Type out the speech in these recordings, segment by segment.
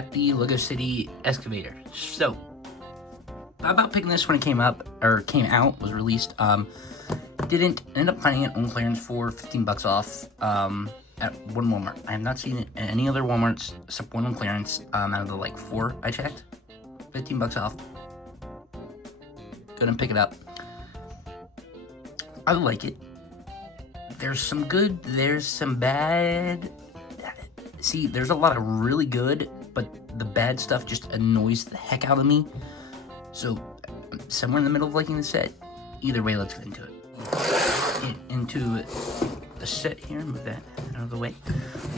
at the Lego City excavator. So, thought about picking this when it came out, was released. Didn't end up finding it on clearance for 15 bucks off at one Walmart. I have not seen it at any other Walmarts except one on clearance out of the like 4 I checked. 15 bucks off. Go and pick it up. I like it. There's some good, there's some bad. See, there's a lot of really good, but the bad stuff just annoys the heck out of me. So, somewhere in the middle of liking the set. Either way, let's get into it. Into the set here, move that out of the way.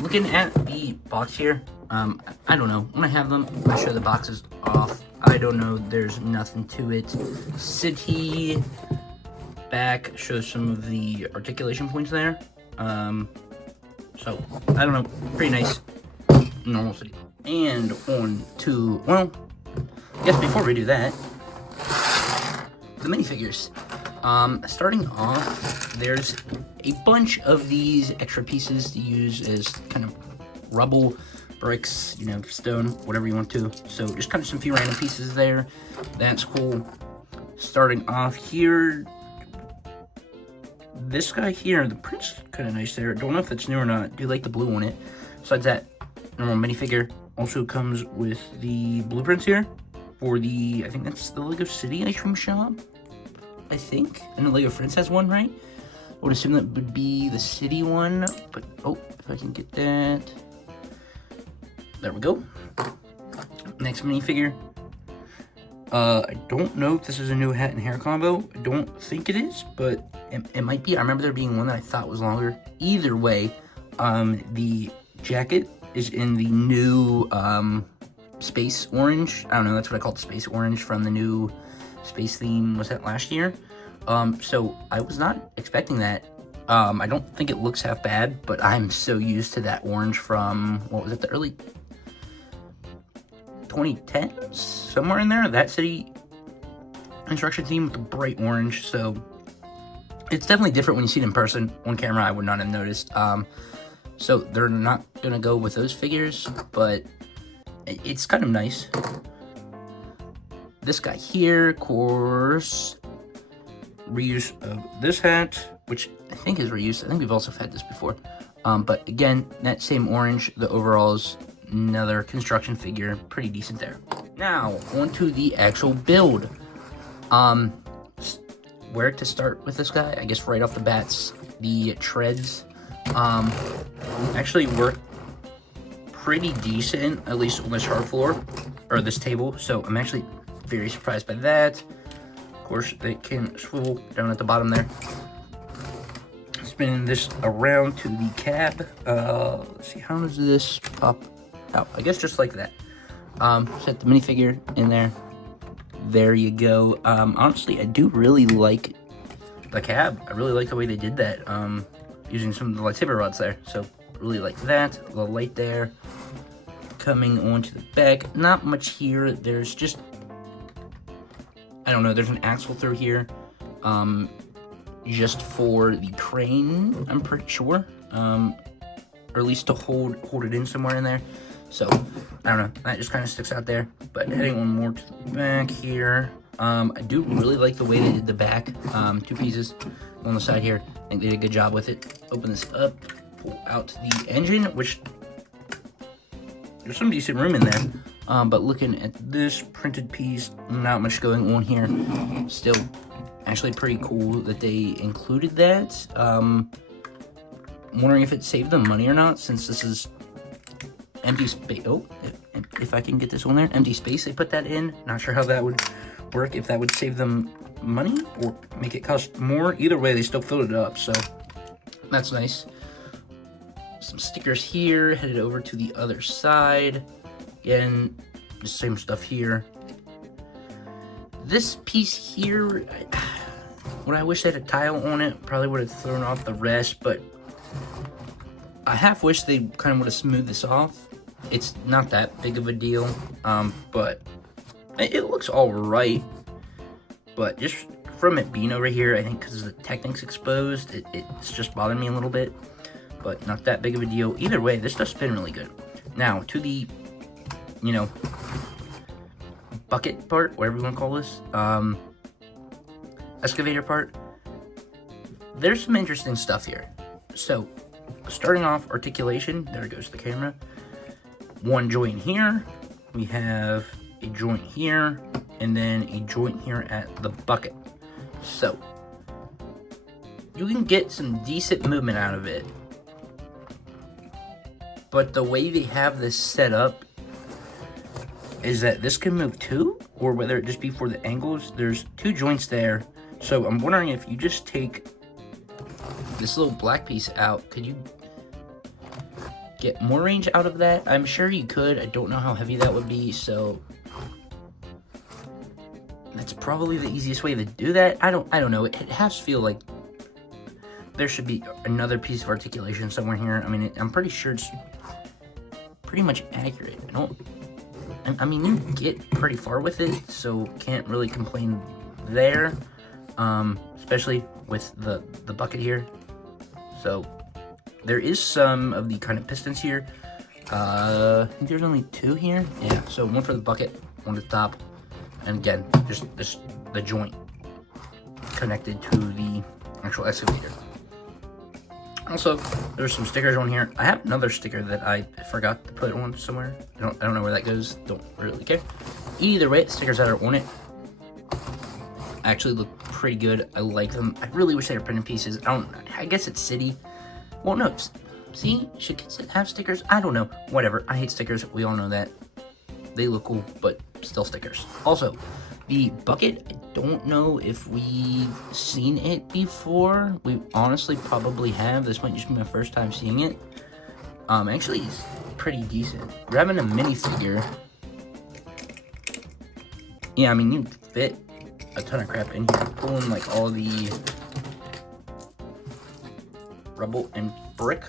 Looking at the box here, I don't know. When I have them, I'll show the boxes off. I don't know, there's nothing to it. City back shows some of the articulation points there. So, I don't know, pretty nice, normal City. And on to, well, I guess before we do that, the minifigures. Starting off, there's a bunch of these extra pieces to use as kind of rubble, bricks, you know, stone, whatever you want to. So, just kind of some few random pieces there. That's cool. Starting off here, this guy here, the print's kind of nice there. Don't know if it's new or not. Do like the blue on it. Besides that, normal minifigure also comes with the blueprints here for the, I think that's the Lego City ice cream shop, I think. And the Lego Friends has one, right? I would assume that would be the City one, but oh, if I can get that. There we go. Next minifigure. I don't know if this is a new hat and hair combo. I don't think it is, but it might be. I remember there being one that I thought was longer. Either way, the jacket is in the new space orange. I don't know, that's what I call it, space orange from the new space theme. Was that last year? So I was not expecting that. I don't think it looks half bad, but I'm so used to that orange from, what was it, the early 2010s, somewhere in there, that City construction theme with the bright orange. So it's definitely different when you see it in person. On camera, I would not have noticed. So they're not gonna go with those figures, but it's kind of nice. This guy here, of course, reuse of this hat, which I think is reused. I think we've also had this before. But again, that same orange, the overalls, another construction figure, pretty decent there. Now, onto the actual build. Where to start with this guy? I guess right off the bats, the treads actually work pretty decent, at least on this hard floor, or this table, so I'm actually very surprised by that. Of course, they can swivel down at the bottom there. Spinning this around to the cab. Let's see, how does this pop out? I guess just like that. Set the minifigure in there. There you go. Honestly, I do really like the cab. I really like the way they did that, using some of the lightsaber rods there. So, really like that. A little light there. Coming onto the back. Not much here. There's just, I don't know, there's an axle through here. Just for the crane, I'm pretty sure. Or at least to hold it in somewhere in there. So, I don't know, that just kind of sticks out there. But heading on more to the back here, I do really like the way they did the back, 2 pieces on the side here. I think they did a good job with it. Open this up, pull out the engine, which there's some decent room in there. But looking at this printed piece, not much going on here. Still, actually pretty cool that they included that. I'm wondering if it saved them money or not, since this is empty space. Oh, if I can get this on there, empty space they put that in. Not sure how that would work, if that would save them money or make it cost more. Either way, they still filled it up, so that's nice. Some stickers here, headed over to the other side. Again, the same stuff here. This piece here, would I wish they had a tile on it? Probably would have thrown off the rest, but I half wish they kind of would have smoothed this off. It's not that big of a deal, but it looks all right. But just from it being over here, I think because the Technic's exposed, it's just bothering me a little bit. But not that big of a deal. Either way, this stuff's been really good. Now, to the you know, bucket part, whatever you want to call this, excavator part. There's some interesting stuff here. So, starting off, articulation. There goes the camera. One joint here. We have a joint here, and then a joint here at the bucket. So, you can get some decent movement out of it. But the way they have this set up is that this can move too, or whether it just be for the angles. There's two joints there. So I'm wondering if you just take this little black piece out, could you get more range out of that? I'm sure you could. I don't know how heavy that would be, so that's probably the easiest way to do that. I don't know. It has to feel like there should be another piece of articulation somewhere here. I mean, I'm pretty sure it's pretty much accurate. I mean, you get pretty far with it, so can't really complain there. Especially with the bucket here. So there is some of the kind of pistons here. I think there's only two here. Yeah, so one for the bucket, one at the top, and again, just the joint connected to the actual excavator. Also, there's some stickers on here. I have another sticker that I forgot to put on somewhere. I don't know where that goes. Don't really care. Either way, the stickers that are on it actually look pretty good. I like them. I really wish they were printed pieces. I guess it's city. Well, no. See, should kids have stickers? I don't know. Whatever. I hate stickers. We all know that. They look cool, but still stickers. Also, the bucket, I don't know if we've seen it before. We honestly probably have. This might just be my first time seeing it. Actually, it's pretty decent. Grabbing a minifigure. Yeah, I mean, you fit a ton of crap in here. Pulling like all the rubble and brick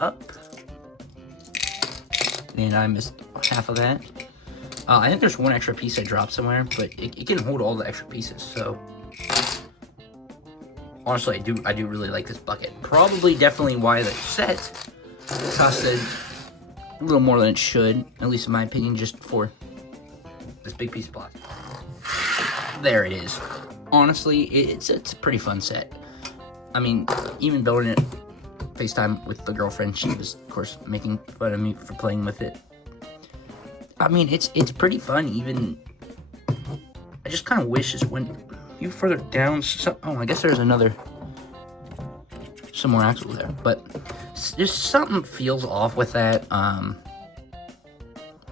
up. And I missed half of that. I think there's one extra piece I dropped somewhere, but it can hold all the extra pieces, so honestly, I do really like this bucket. Probably definitely why the set costed a little more than it should, at least in my opinion, just for this big piece of plastic. There it is. Honestly, it's a pretty fun set. I mean, even building it FaceTime with the girlfriend, she was, of course, making fun of me for playing with it. I mean, it's pretty fun. Even I just kind of wish this went even further down. Oh, I guess there's some more axles there, but just something feels off with that.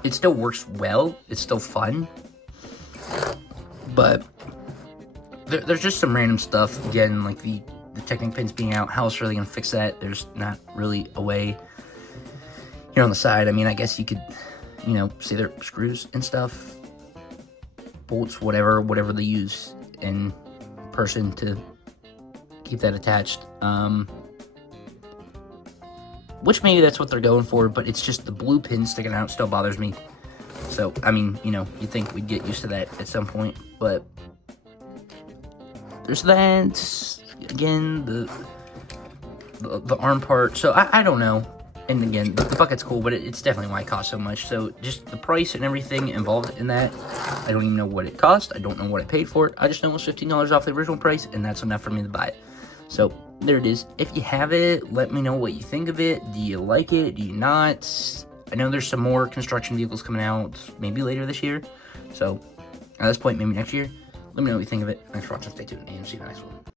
It still works well. It's still fun, but there's just some random stuff. Again, like the Technic pins being out. How else are they gonna fix that? There's not really a way here on the side. I mean, I guess you could, you know, see their screws and stuff, bolts, whatever they use in person to keep that attached. Which maybe that's what they're going for, but it's just the blue pin sticking out still bothers me. So, I mean, you know, you'd think we'd get used to that at some point, but there's that. Again, the arm part. So, I don't know. And again, the bucket's cool, but it's definitely why it costs so much. So just the price and everything involved in that, I don't even know what it cost. I don't know what I paid for it. I just know it was $15 off the original price, and that's enough for me to buy it. So there it is. If you have it, let me know what you think of it. Do you like it? Do you not? I know there's some more construction vehicles coming out maybe later this year. So at this point, maybe next year. Let me know what you think of it. Thanks for watching. Stay tuned, and see you in the next one.